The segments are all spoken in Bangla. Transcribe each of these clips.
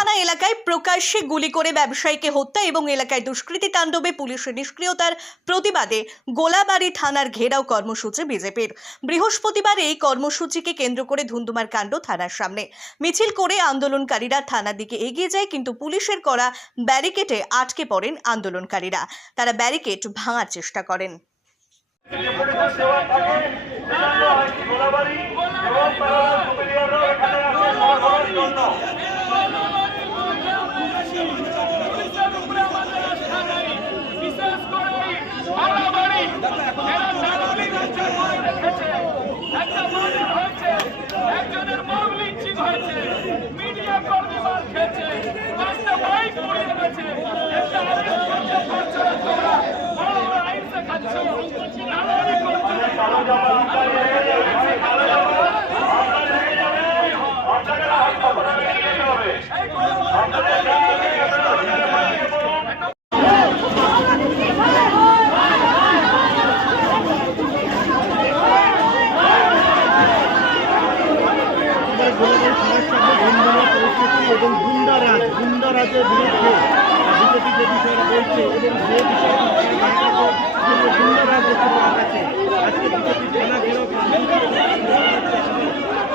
থানা এলাকায় প্রকাশ্যে গুলি করে ব্যবসায়ীকে হত্যা এবং এলাকায় দুষ্কৃতী তাণ্ডবে পুলিশের নিষ্ক্রিয়তার প্রতিবাদে গোলাবাড়ি থানার ঘেরাও কর্মসূচি বিজেপির। বৃহস্পতিবার এই কর্মসূচিকে কেন্দ্র করে ধুন্ধুমার কাণ্ড থানার সামনে। মিছিল করে আন্দোলনকারীরা থানার দিকে এগিয়ে যায়, কিন্তু পুলিশের করা ব্যারিকেডে আটকে পড়েন আন্দোলনকারীরা। তারা ব্যারিকেড ভাঙার চেষ্টা করেন। এবং গুন্ডারাজের বিরুদ্ধে বিজেপি যে বিষয়টা বলছে এবং যে বিষয়টি গুন্ডারাজ দেখতে পাওয়া গেছে, আজকে বিজেপি থানা ঘেরাও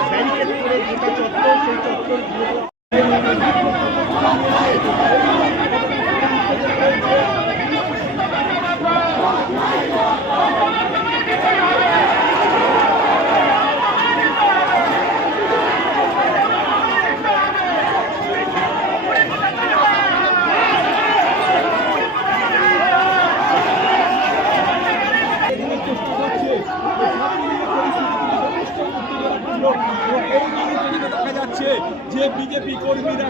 ব্যারিকেড করে গোটা চত্বর, সেই চত্বর দেখা যাচ্ছে যে বিজেপি কর্মীরা